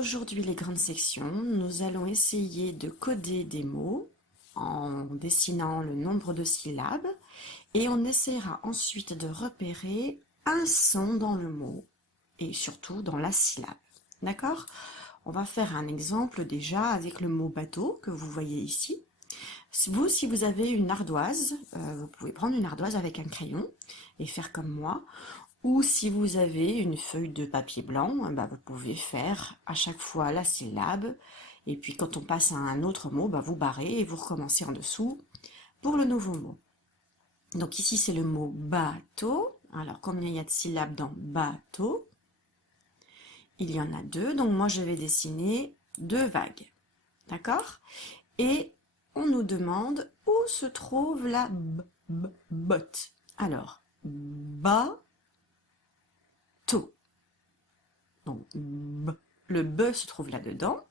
aujourd'hui les grandes sections, nous allons essayer de coder des mots en dessinant le nombre de syllabes et on essaiera ensuite de repérer un son dans le mot et surtout dans la syllabe. D'accord? On va faire un exemple déjà avec le mot bateau que vous voyez ici. Si vous avez une ardoise, vous pouvez prendre une ardoise avec un crayon et faire comme moi. Ou si vous avez une feuille de papier blanc, vous pouvez faire à chaque fois la syllabe. Et puis quand on passe à un autre mot, vous barrez et vous recommencez en dessous pour le nouveau mot. Donc ici c'est le mot bateau. Alors combien il y a de syllabes dans bateau? Il y en a 2, donc moi je vais dessiner 2 vagues. D'accord? Et on nous demande où se trouve la botte. Alors, bateau. Donc, le B se trouve là-dedans.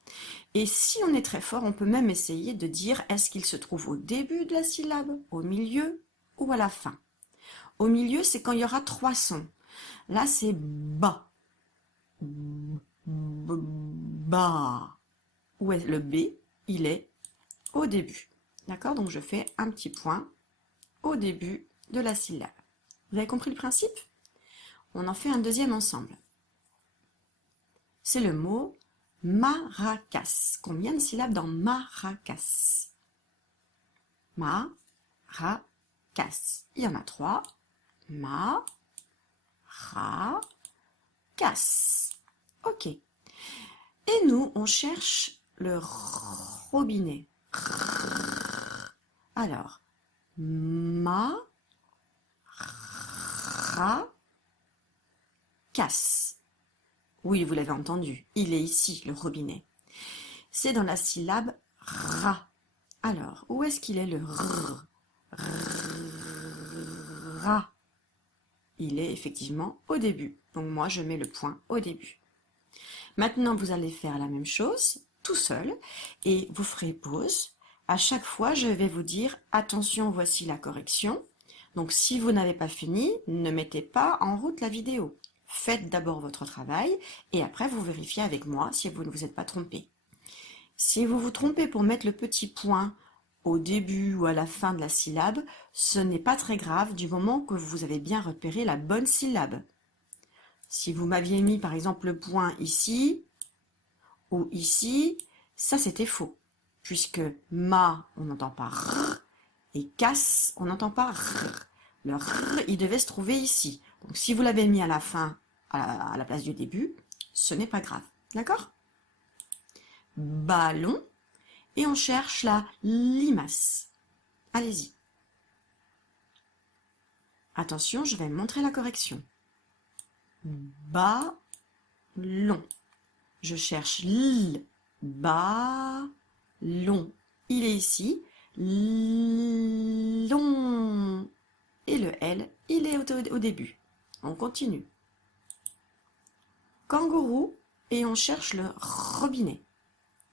Et si on est très fort, on peut même essayer de dire est-ce qu'il se trouve au début de la syllabe, au milieu ou à la fin. Au milieu, c'est quand il y aura 3 sons. Là, c'est ba. Ba. Où est le B? Il est au début. D'accord? Donc, je fais un petit point au début de la syllabe. Vous avez compris le principe? On en fait un deuxième ensemble. C'est le mot maracas. Combien de syllabes dans maracas? Maracas. Il y en a 3. Maracas. Ok. Et nous, on cherche le robinet. Alors, maracas. Oui, vous l'avez entendu, il est ici, le robinet. C'est dans la syllabe ra. Alors, où est-ce qu'il est le r? Ra. Il est effectivement au début. Donc moi, je mets le point au début. Maintenant, vous allez faire la même chose, tout seul, et vous ferez pause. À chaque fois, je vais vous dire, attention, voici la correction. Donc, si vous n'avez pas fini, ne mettez pas en route la vidéo. Faites d'abord votre travail et après vous vérifiez avec moi si vous ne vous êtes pas trompé. Si vous vous trompez pour mettre le petit point au début ou à la fin de la syllabe, ce n'est pas très grave du moment que vous avez bien repéré la bonne syllabe. Si vous m'aviez mis par exemple le point ici ou ici, ça c'était faux. Puisque ma, on n'entend pas r, et casse, on n'entend pas r. Le r, il devait se trouver ici. Donc si vous l'avez mis à la fin, à la place du début, ce n'est pas grave. D'accord? Ballon. Et on cherche la limace. Allez-y. Attention, je vais montrer la correction. Ballon. Je cherche l. Ballon. Il est ici. Long. Et le L, il est au début. On continue. Kangourou et on cherche le robinet.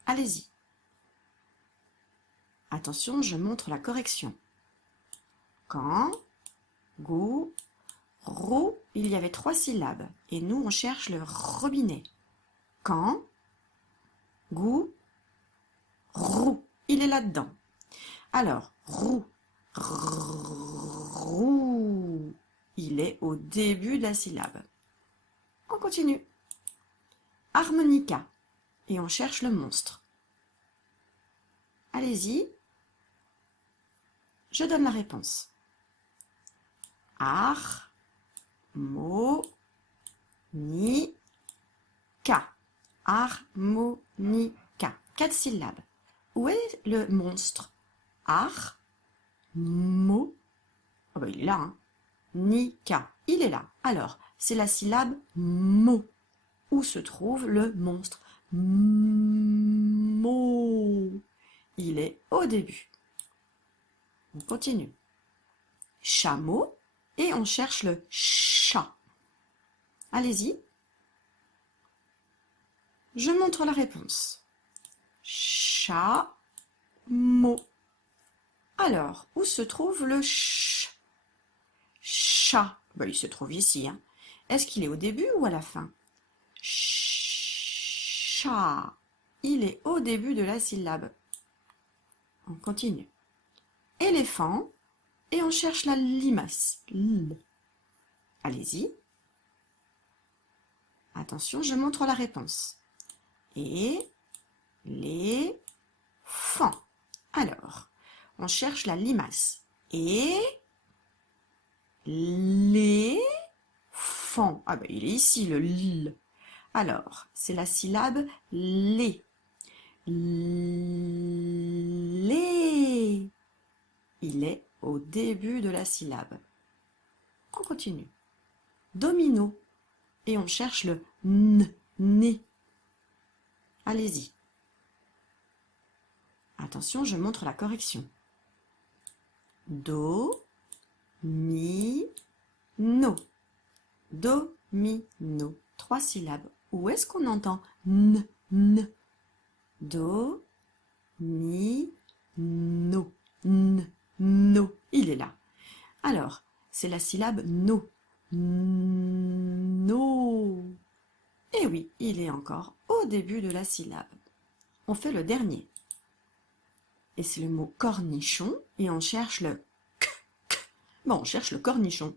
Allez-y. Attention, je montre la correction. Kan-gou-rou, il y avait 3 syllabes. Et nous, on cherche le robinet. Kan-gou-rou. Il est là-dedans. Alors, roux. Roux. Il est au début de la syllabe. On continue. Harmonica. Et on cherche le monstre. Allez-y. Je donne la réponse. Harmonica. Harmonica. 4 syllabes. Où est le monstre? Mo. Oh il est là, hein. Nika. Il est là. Alors, c'est la syllabe mo. Où se trouve le monstre? Mo. Il est au début. On continue. Chameau. Et on cherche le chat. Allez-y. Je montre la réponse. Chameau. Alors, où se trouve le ch? Chat. Il se trouve ici. Hein. Est-ce qu'il est au début ou à la fin? Chat. Il est au début de la syllabe. On continue. Éléphant. Et on cherche la limace. L. Allez-y. Attention, je montre la réponse. Et les fans. Alors, on cherche la limace. Et les fans. Ah ben, il est ici, le L. Alors, c'est la syllabe les. Les. Il est au début de la syllabe. On continue. Domino. Et on cherche le n, né. Allez-y. Attention, je montre la correction. Do, mi, no. Do, mi, no. 3 syllabes. Où est-ce qu'on entend n, n? Do, mi, no. N, no. Il est là. Alors, c'est la syllabe no. No. Et oui, il est encore au début de la syllabe. On fait le dernier. Et c'est le mot cornichon. Et on cherche le k, k. Bon, on cherche le cornichon.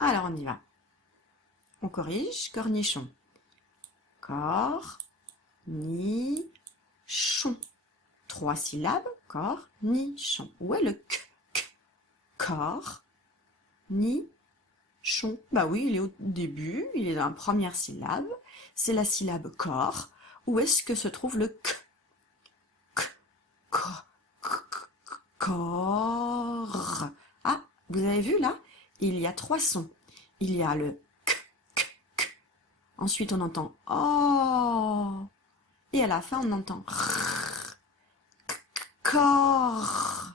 Alors, on y va. On corrige, cornichon. Cornichon. 3 syllabes, cornichon. Où est le k, k? Cornichon. Bah oui, il est au début, il est dans la première syllabe. C'est la syllabe corps. Où est-ce que se trouve le k? Corps. Ah, vous avez vu là? Il y a 3 sons. Il y a le k, k, k. Ensuite, on entend oh. Et à la fin, on entend r, corps.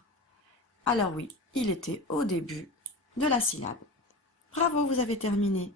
Alors oui, il était au début de la syllabe. Bravo, vous avez terminé.